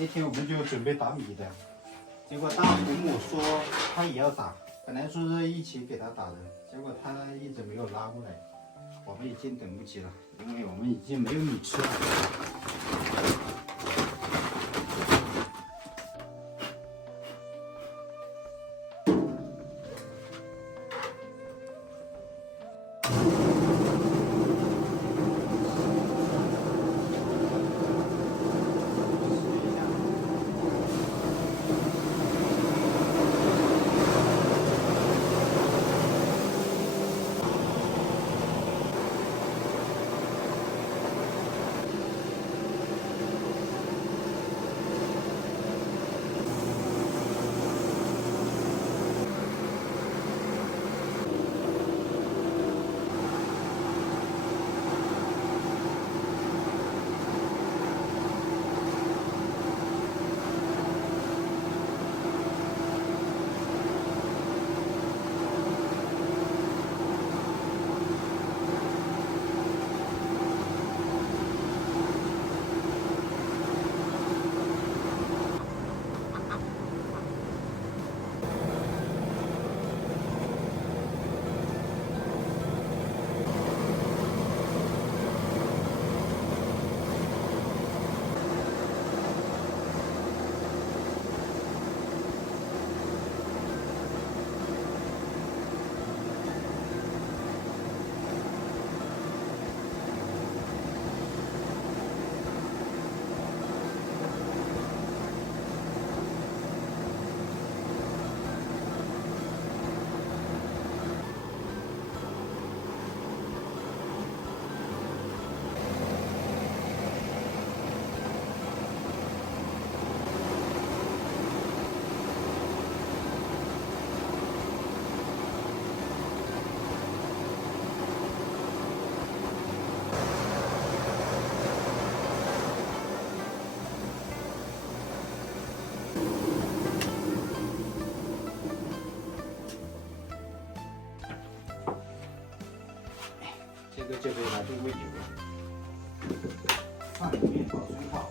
那天我们就准备打米的，结果大伯母说他也要打，本来说是一起给他打的，结果他一直没有拉过来，我们已经等不及了，因为我们已经没有米吃了。这个就可以拿去煨酒了，放里面保存好。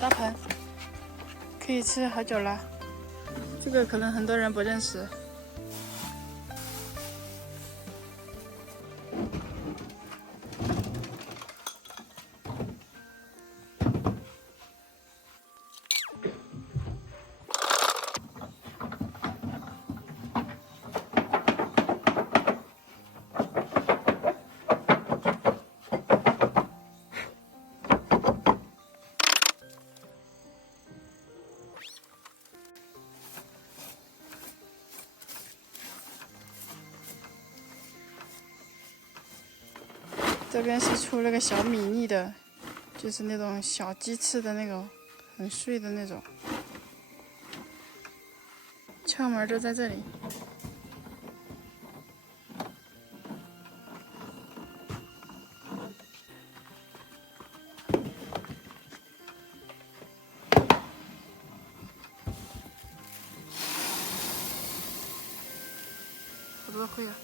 大盆可以吃好久了，这个可能很多人不认识。这边是出了个小米粒的，就是那种小鸡翅的那种，很碎的那种。窍门就在这里。我不会啊。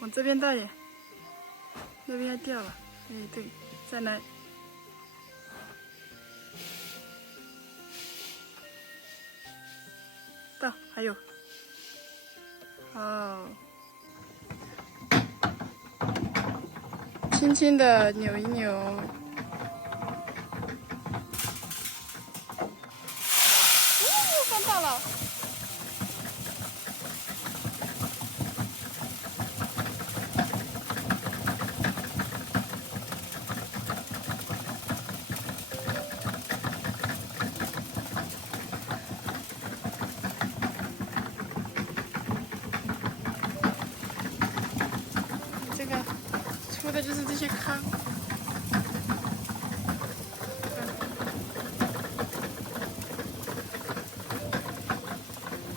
往这边倒一点，那边要掉了。哎，对，再来。倒，还有。好，轻轻的扭一扭。翻到了。出的就是这些糠。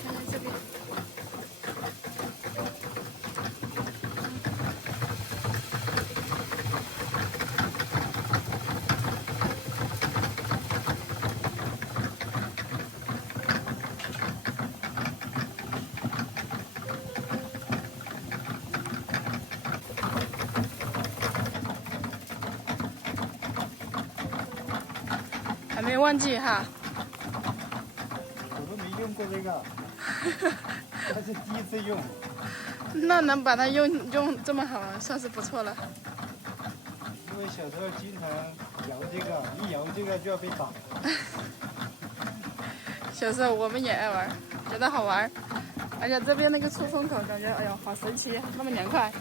看看这边。还没忘记哈。我都没用过这个，这是第一次用。那能把它用这么好，算是不错了。因为小时候经常摇这个，一摇这个就要被打。小时候我们也爱玩，觉得好玩，而且这边那个出风口，感觉哎呦好神奇，那么凉快。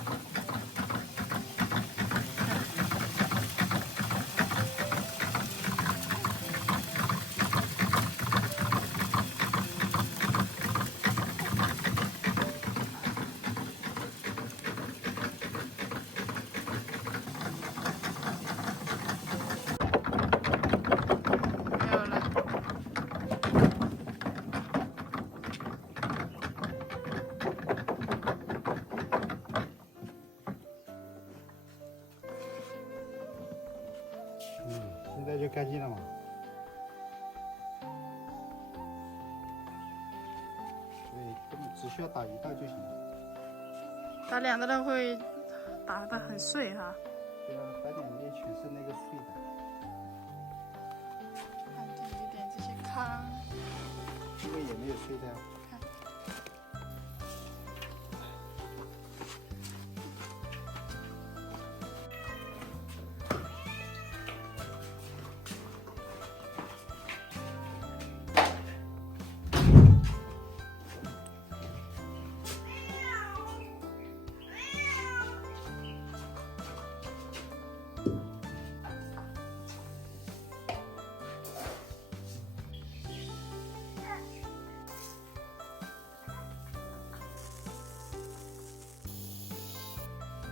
没有了。现在就干净了嘛。对，只需要打一道就行了。打两个的会打得很碎哈。对啊，打两面全是那个碎的。看这里一点这些糠，这个也没有碎的呀。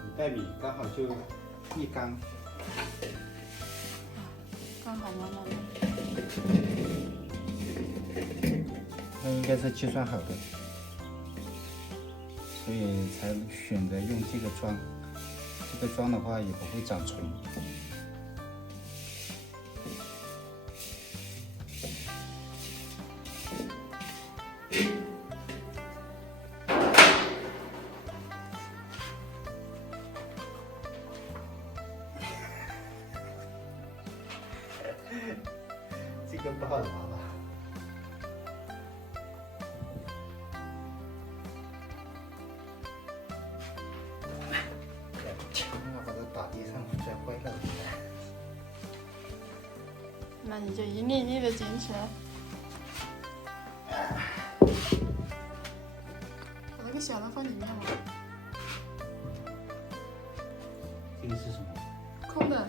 一袋米刚好就一缸，刚好满满的。那应该是计算好的，所以才选择用这个装。这个装的话也不会长虫。这个不好拿吧？千万把它打地上，摔坏了。那你就一粒一粒的捡起来。把那个小的放里面嘛。这个是什么？空的。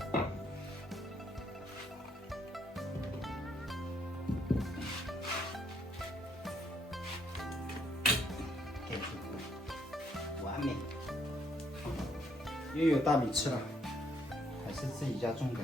盖住，完美。又有大米吃了，还是自己家种的。